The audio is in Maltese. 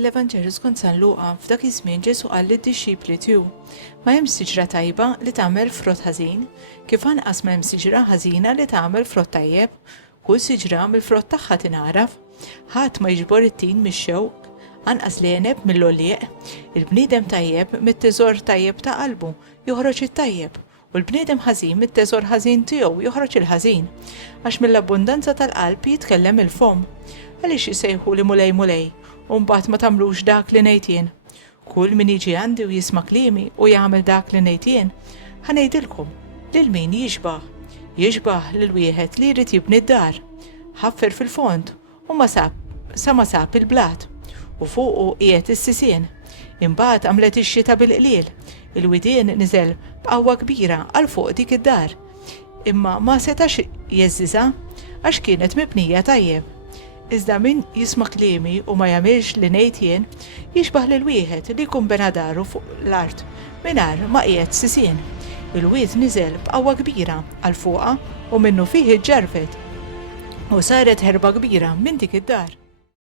mill-Evanġelju skont San Luqa f'dak iż-żmien Ġesu qal lid-dixxipli tiegħu ma hemm siġra tajba li tagħmel frott ħażin, kif anqas m'hemm siġra ħażina li tagħmel frott tajjeb, kull siġra mill-frott tagħha tingħaraf. Ħadd ma jiġbor it-tin mix-xewk, anqas l-għeneb mill-għolieq, il-bniedem tajjeb mit-teżor tajjeb ta' qalbu joħroġ it-tajjeb, u l-bniedem ħażin mit-teżor ħażin tiegħu joħroġ il-ħażin, għax mill-abbundanza tal-qalb jitkellem il-fom. Għaliex jisejħu li mulej u mbagħad ma tagħmlux dak li ngħid jien. Kull min jiġi għandi u jisma' kliemi u jagħmel dak li ngħid jien, ħanejdilkom lil min jixbaħ lil wieħed li jrid jibni d-dar. Ħaffer fil-fond u ma sab il-blat u fuqu qiegħed is-sisien. Imbagħad għamlet ix-xita bil-qliel, il-widien niżel b'qawwa kbira għal fuq dik id-dar. Imma ma setax jeżżiżha għax kienet mibnija tajjeb. Iżda min jisma' kliemi u ma jagħmilx li ngħid jien, jixbaħ lil wieħed li jkun bena daru fuq l-art mingħajr ma qiegħed sisien. Il-wied niżel b'qawwa kbira għal fuqha u minnu fih iġġerfet u saret ħerba kbira minn dik id-dar.